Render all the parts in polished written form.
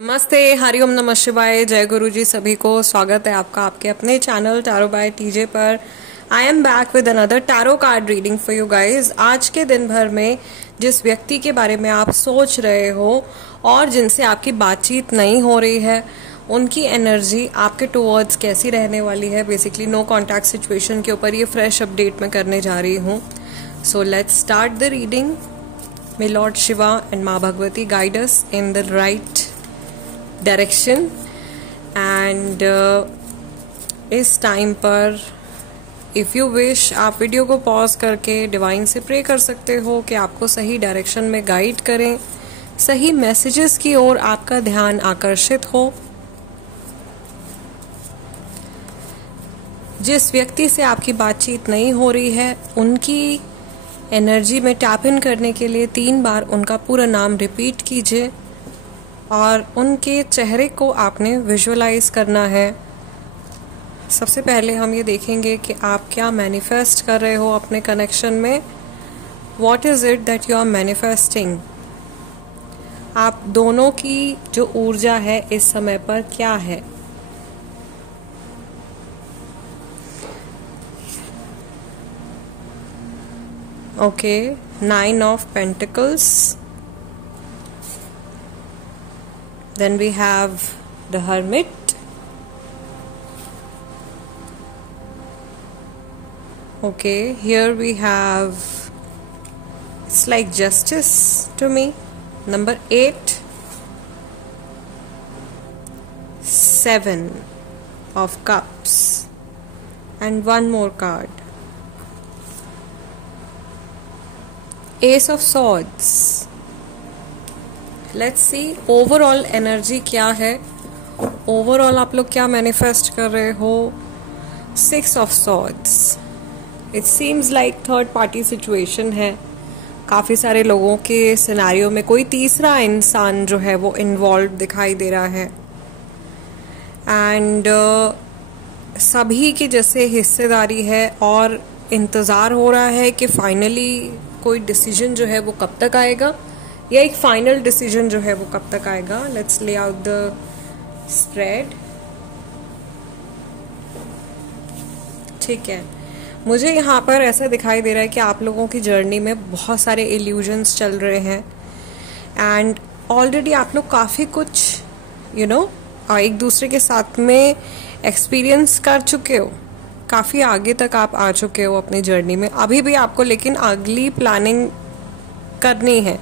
नमस्ते, हरिओम नमः शिवाय, जय गुरु जी। सभी को स्वागत है आपका आपके अपने चैनल टैरो बाय टीजे पर। I am back with another tarot card reading for you guys. आज के दिन भर में जिस व्यक्ति के बारे में आप सोच रहे हो और जिनसे आपकी बातचीत नहीं हो रही है, उनकी एनर्जी आपके टुवर्ड्स कैसी रहने वाली है। बेसिकली नो कॉन्टैक्ट सिचुएशन के ऊपर ये फ्रेश अपडेट मैं करने जा रही हूँ। So let's start the reading. May lord Shiva and Maa Bhagavati guide us in the right direction. And इस टाइम पर इफ़ यू विश आप वीडियो को पॉज करके डिवाइन से प्रे कर सकते हो कि आपको सही डायरेक्शन में गाइड करें, सही मैसेजेस की ओर आपका ध्यान आकर्षित हो। जिस व्यक्ति से आपकी बातचीत नहीं हो रही है, उनकी एनर्जी में टैप इन करने के लिए 3 बार उनका पूरा नाम रिपीट कीजिए और उनके चेहरे को आपने विजुअलाइज करना है। सबसे पहले हम ये देखेंगे कि आप क्या मैनिफेस्ट कर रहे हो अपने कनेक्शन में। What is it that you are manifesting. आप दोनों की जो ऊर्जा है इस समय पर क्या है। Okay, 9 of pentacles. Then we have the Hermit. Okay, here we have, it's like Justice to me. Number 8. 7 of Cups. And one more card. Ace of Swords. Let's see overall energy क्या है। Overall आप लोग क्या manifest कर रहे हो। 6 of swords. It seems like third party situation है। काफ़ी सारे लोगों के सिनेरियो में कोई तीसरा इंसान जो है वो इन्वॉल्व दिखाई दे रहा है। एंड सभी की जैसे हिस्सेदारी है और इंतज़ार हो रहा है कि फाइनली कोई डिसीजन जो है वो कब तक आएगा, या एक फाइनल डिसीजन जो है वो कब तक आएगा। लेट्स ले आउट द स्प्रेड। ठीक है, मुझे यहाँ पर ऐसा दिखाई दे रहा है कि आप लोगों की जर्नी में बहुत सारे इल्यूजन्स चल रहे हैं एंड ऑलरेडी आप लोग काफ़ी कुछ एक दूसरे के साथ में एक्सपीरियंस कर चुके हो। काफ़ी आगे तक आप आ चुके हो अपनी जर्नी में। अभी भी आपको लेकिन अगली प्लानिंग करनी है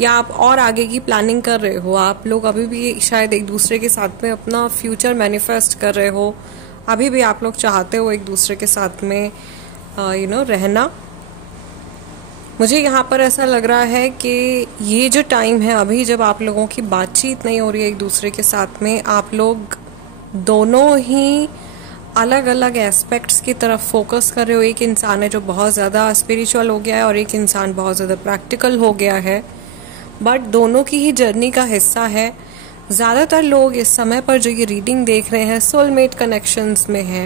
या आप और आगे की प्लानिंग कर रहे हो। आप लोग अभी भी शायद एक दूसरे के साथ में अपना फ्यूचर मैनिफेस्ट कर रहे हो। अभी भी आप लोग चाहते हो एक दूसरे के साथ में रहना। मुझे यहाँ पर ऐसा लग रहा है कि ये जो टाइम है अभी, जब आप लोगों की बातचीत नहीं हो रही है एक दूसरे के साथ में, आप लोग दोनों ही अलग अलग एस्पेक्ट्स की तरफ फोकस कर रहे हो। एक इंसान है जो बहुत ज़्यादा स्पिरिचुअल हो गया है और एक इंसान बहुत ज़्यादा प्रैक्टिकल हो गया है, बट दोनों की ही जर्नी का हिस्सा है। ज़्यादातर लोग इस समय पर जो ये रीडिंग देख रहे हैं सोलमेट कनेक्शंस में है।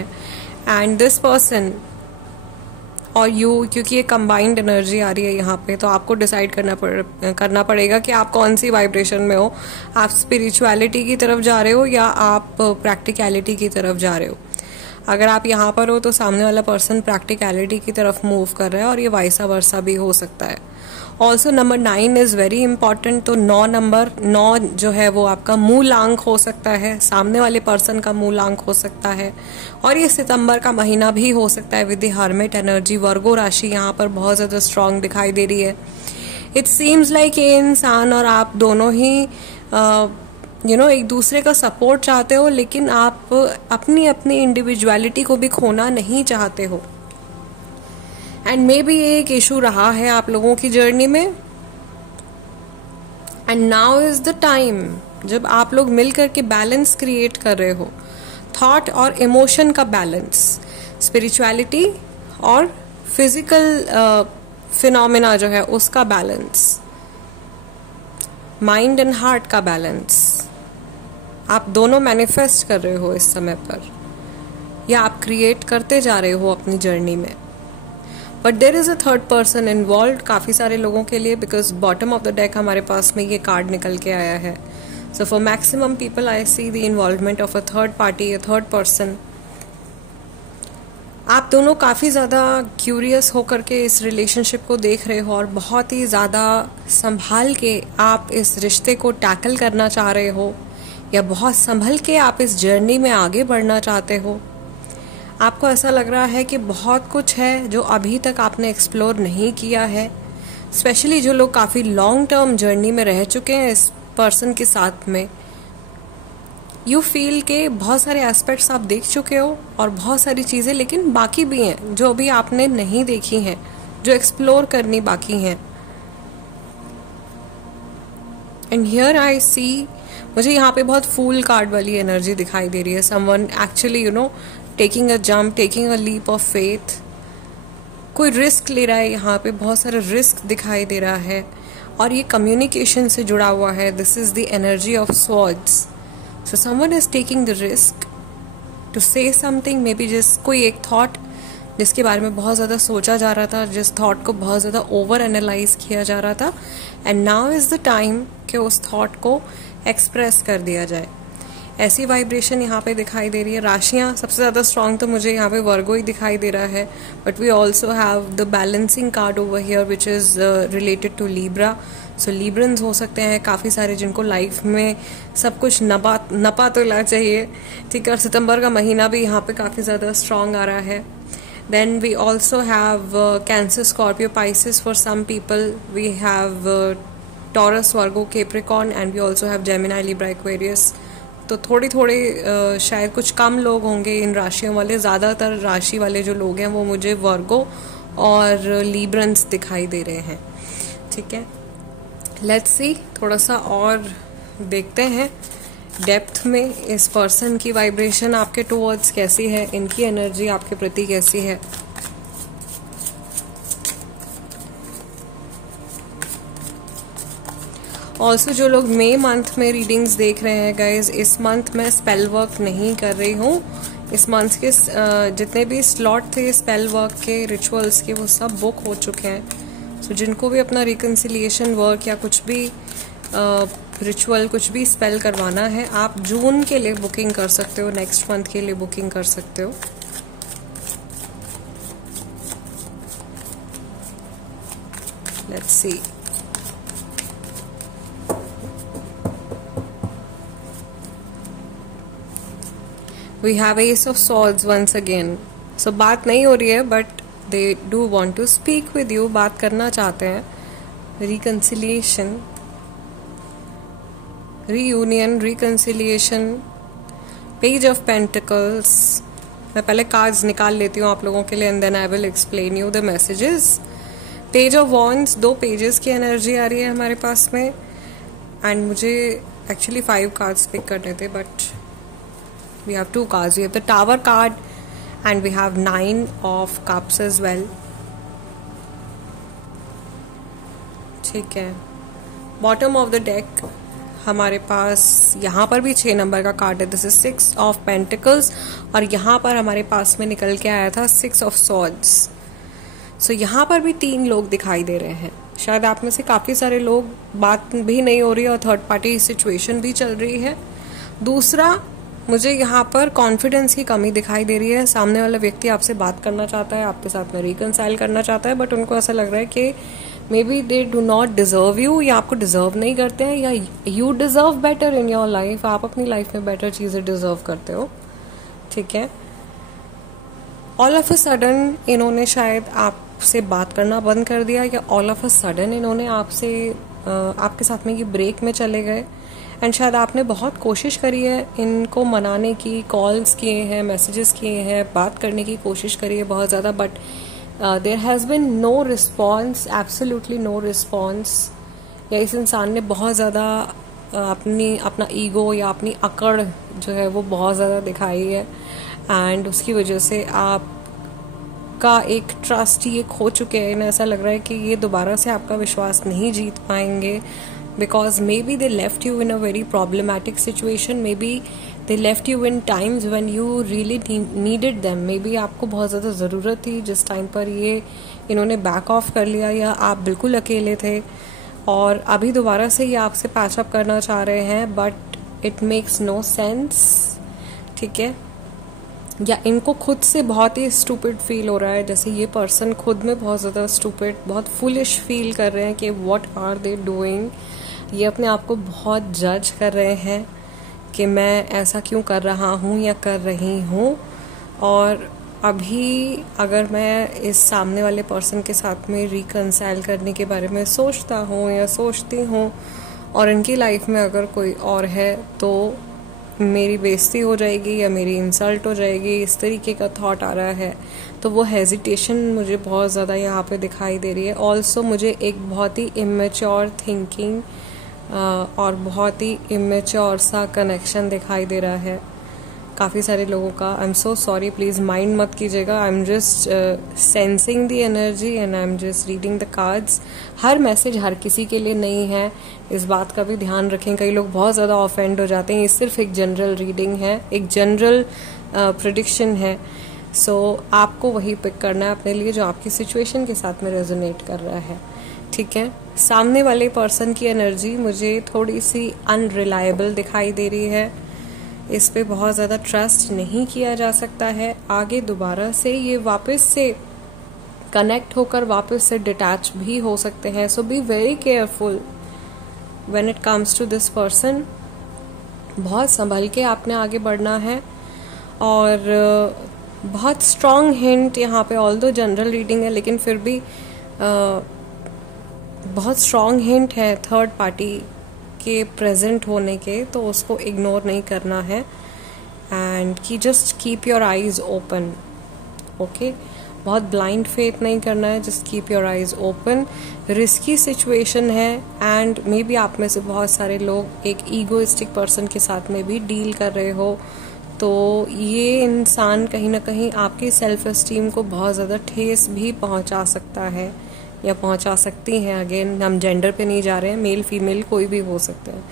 एंड दिस पर्सन और यू, क्योंकि ये कंबाइंड एनर्जी आ रही है यहाँ पे, तो आपको डिसाइड करना पड़ेगा कि आप कौन सी वाइब्रेशन में हो। आप स्पिरिचुअलिटी की तरफ जा रहे हो या आप प्रैक्टिकलिटी की तरफ जा रहे हो। अगर आप यहाँ पर हो तो सामने वाला पर्सन प्रैक्टिकलिटी की तरफ मूव कर रहा है और ये वाइसा वर्सा भी हो सकता है। Also number 9 is very important. तो 9 जो है वो आपका मूलांक हो सकता है, सामने वाले पर्सन का मूलांक हो सकता है, और ये सितंबर का महीना भी हो सकता है विद द हर्मिट एनर्जी। वर्गो राशि यहाँ पर बहुत ज़्यादा स्ट्रांग दिखाई दे रही है। इट सीम्स लाइक ये इंसान और आप दोनों ही एक दूसरे का सपोर्ट चाहते हो, लेकिन आप अपनी अपनी इंडिविजुअलिटी को भी खोना नहीं चाहते हो। एंड मे बी ये एक इशू रहा है आप लोगों की जर्नी में। And now is the time जब आप लोग मिलकर के बैलेंस क्रिएट कर रहे हो। थॉट और इमोशन का बैलेंस, स्पिरिचुअलिटी और फिजिकल फिनोमेना जो है उसका बैलेंस, माइंड एंड हार्ट का बैलेंस, आप दोनों मैनिफेस्ट कर रहे हो इस समय पर, या आप क्रिएट करते जा रहे हो अपनी जर्नी में। But there is a third person involve काफ़ी सारे लोगों के लिए, because bottom of the deck हमारे पास में ये कार्ड निकल के आया है। So for maximum people, I see the involvement of a third party, a third person. आप दोनों काफ़ी ज़्यादा क्यूरियस होकर के इस रिलेशनशिप को देख रहे हो और बहुत ही ज़्यादा संभाल के आप इस रिश्ते को टैकल करना चाह रहे हो, या बहुत संभल के आप इस जर्नी में आगे बढ़ना चाहते हो। आपको ऐसा लग रहा है कि बहुत कुछ है जो अभी तक आपने एक्सप्लोर नहीं किया है, स्पेशली जो लोग काफ़ी लॉन्ग टर्म जर्नी में रह चुके हैं इस पर्सन के साथ में। यू फील के बहुत सारे एस्पेक्ट्स आप देख चुके हो और बहुत सारी चीज़ें लेकिन बाकी भी हैं जो अभी आपने नहीं देखी हैं, जो एक्सप्लोर करनी बाकी हैं। एंड हियर आई सी, मुझे यहाँ पे बहुत फूल कार्ड वाली एनर्जी दिखाई दे रही है। Someone actually taking a jump, taking a leap of faith, कोई रिस्क ले रहा है। यहाँ पे बहुत सारा रिस्क दिखाई दे रहा है और ये कम्युनिकेशन से जुड़ा हुआ है। This is the energy of swords. So someone is taking the risk to say something, maybe कोई एक थॉट जिसके बारे में बहुत ज़्यादा सोचा जा रहा था, जिस थॉट को बहुत ज़्यादा ओवर एनालाइज किया जा रहा था, and now is the time कि उस थॉट को एक्सप्रेस कर दिया जाए। ऐसी वाइब्रेशन यहाँ पे दिखाई दे रही है। राशियाँ सबसे ज़्यादा स्ट्रॉन्ग तो मुझे यहाँ पे वर्गो ही दिखाई दे रहा है, but we also have the balancing card over here which is related to Libra. So Librans हो सकते हैं काफ़ी सारे जिनको लाइफ में सब कुछ नपा तो ला चाहिए, ठीक है। और सितंबर का महीना भी यहाँ पे काफ़ी ज़्यादा स्ट्रॉन्ग आ रहा है। Then we also have cancer, Scorpio, Pisces for some people. We have Taurus, Virgo, Capricorn, and we also have Gemini, Libra, Aquarius. तो थोड़े शायद कुछ कम लोग होंगे इन राशियों वाले। ज़्यादातर राशि वाले जो लोग हैं वो मुझे वर्गो और लीब्रन्स दिखाई दे रहे हैं, ठीक है। लेट्स सी, थोड़ा सा और देखते हैं डेप्थ में इस पर्सन की वाइब्रेशन आपके टुवर्ड्स कैसी है, इनकी एनर्जी आपके प्रति कैसी है। ऑल्सो जो लोग मई मंथ में रीडिंग्स देख रहे हैं गाइज, इस मंथ मैं स्पेल वर्क नहीं कर रही हूँ। इस मंथ के जितने भी स्लॉट थे स्पेल वर्क के, रिचुअल्स के, वो सब बुक हो चुके हैं। सो जिनको भी अपना रिकन्सिलिएशन वर्क या कुछ भी रिचुअल, कुछ भी स्पेल करवाना है, आप जून के लिए बुकिंग कर सकते हो, नेक्स्ट मंथ के लिए बुकिंग कर सकते हो। Let's see. We have Ace of Swords once again. So बात नहीं हो रही है but they do want to speak with you. बात करना चाहते हैं। Reconciliation, reunion, reconciliation, Page of Pentacles. मैं पहले कार्ड्स निकाल लेती हूँ आप लोगों के लिए and then I will explain you the messages. Page of Wands, 2 pages की एनर्जी आ रही है हमारे पास में, एंड मुझे एक्चुअली 5 कार्ड्स पिक करने थे but we have 2 cards. We have the Tower card and we have 9 of Cups as well. ठीक है। Bottom of the deck हमारे पास यहाँ पर भी 6 नंबर का कार्ड है। This is 6 of Pentacles और यहाँ पर हमारे पास में निकल के आया था 6 of Swords. So यहाँ पर भी 3 लोग दिखाई दे रहे हैं। शायद आप में से काफ़ी सारे लोग, बात भी नहीं हो रही है और थर्ड पार्टी सिचुएशन भी चल रही है। दूसरा, मुझे यहाँ पर कॉन्फिडेंस की कमी दिखाई दे रही है। सामने वाला व्यक्ति आपसे बात करना चाहता है, आपके साथ में रिकनसाइल करना चाहता है, बट उनको ऐसा लग रहा है कि may be they do not deserve you, या आपको डिजर्व नहीं करते हैं, या you deserve better in your life. आप अपनी लाइफ में बेटर चीज़ें डिजर्व करते हो, ठीक है। ऑल ऑफ अ सडन इन्होंने शायद आपसे बात करना बंद कर दिया, या ऑल ऑफ अ सडन इन्होंने आपके साथ में ये ब्रेक में चले गए। एंड शायद आपने बहुत कोशिश करी है इनको मनाने की, कॉल्स किए हैं, मैसेजेस किए हैं, बात करने की कोशिश करी है बहुत ज़्यादा, but there has been no response, absolutely no response. या इस इंसान ने बहुत ज़्यादा अपना ईगो या अपनी अकड़ जो है वो बहुत ज़्यादा दिखाई है, एंड उसकी वजह से आपका एक ट्रस्ट ये खो चुके हैं। इन्हें ऐसा लग रहा है कि ये दोबारा से आपका विश्वास नहीं जीत पाएंगे, because maybe they left you in a very problematic situation. Maybe they left you in times when you really needed them. Maybe आपको बहुत ज़्यादा ज़रूरत थी जिस टाइम पर ये इन्होंने बैक ऑफ कर लिया, या आप बिल्कुल अकेले थे और अभी दोबारा से ये आपसे पैच अप करना चाह रहे हैं, but it makes no sense, ठीक है, या इनको खुद से बहुत ही स्टूपिड फील हो रहा है, जैसे ये पर्सन खुद में बहुत ज़्यादा स्टूपिड, बहुत फुलिश फील कर रहे हैं कि व्हाट आर दे डूइंग। ये अपने आप को बहुत जज कर रहे हैं कि मैं ऐसा क्यों कर रहा हूँ या कर रही हूँ। और अभी अगर मैं इस सामने वाले पर्सन के साथ में रिकंसाइल करने के बारे में सोचता हूँ या सोचती हूँ और इनकी लाइफ में अगर कोई और है तो मेरी बेइज्जती हो जाएगी या मेरी इंसल्ट हो जाएगी, इस तरीके का थॉट आ रहा है। तो वो हेजिटेशन मुझे बहुत ज़्यादा यहाँ पे दिखाई दे रही है। ऑल्सो मुझे एक बहुत ही इमेच्योर थिंकिंग और बहुत ही इमेच्योर सा कनेक्शन दिखाई दे रहा है काफ़ी सारे लोगों का। I am so sorry, please mind मत कीजिएगा। I am just sensing the energy and I am just reading the cards. हर मैसेज हर किसी के लिए नहीं है, इस बात का भी ध्यान रखें। कई लोग बहुत ज़्यादा ऑफेंड हो जाते हैं। ये सिर्फ एक जनरल रीडिंग है, एक जनरल प्रेडिक्शन है। सो आपको वही पिक करना है अपने लिए जो आपकी सिचुएशन के साथ में रेजोनेट कर रहा है, ठीक है। सामने वाले पर्सन की एनर्जी मुझे थोड़ी सी अनरिलायबल दिखाई दे रही है, इस पे बहुत ज़्यादा ट्रस्ट नहीं किया जा सकता है। आगे दोबारा से ये वापस से कनेक्ट होकर वापस से डिटैच भी हो सकते हैं। So be very careful when it comes to this person. बहुत संभल के आपने आगे बढ़ना है। और बहुत स्ट्रॉन्ग हिंट यहाँ पे, ऑल्दो जनरल रीडिंग है लेकिन फिर भी बहुत स्ट्रॉन्ग हिंट है थर्ड पार्टी के प्रेजेंट होने के, तो उसको इग्नोर नहीं करना है। एंड की just keep your eyes open, okay. बहुत ब्लाइंड फेथ नहीं करना है, just keep your eyes open. Risky situation है एंड मे बी आप में से बहुत सारे लोग एक ईगोइस्टिक पर्सन के साथ में भी डील कर रहे हो। तो ये इंसान कहीं ना कहीं आपकी सेल्फ एस्टीम को बहुत ज़्यादा ठेस भी पहुंचा सकता है या पहुंचा सकती हैं। अगेन हम जेंडर पे नहीं जा रहे हैं, मेल फीमेल कोई भी हो सकते हैं।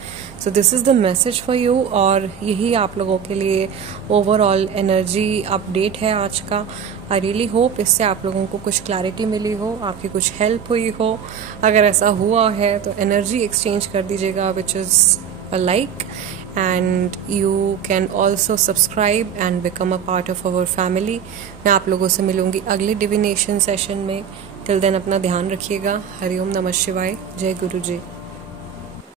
So this is the message for you. और यही आप लोगों के लिए ओवरऑल एनर्जी अपडेट है आज का। आई रियली होप इससे आप लोगों को कुछ क्लैरिटी मिली हो, आपकी कुछ हेल्प हुई हो। अगर ऐसा हुआ है तो एनर्जी एक्सचेंज कर दीजिएगा, which is a like, and you can also subscribe and become a part of our family। मैं आप लोगों से मिलूंगी अगले डिविनेशन सेशन में। टिल देन अपना ध्यान रखिएगा। हरिओम नमः शिवाय। जय गुरु जी।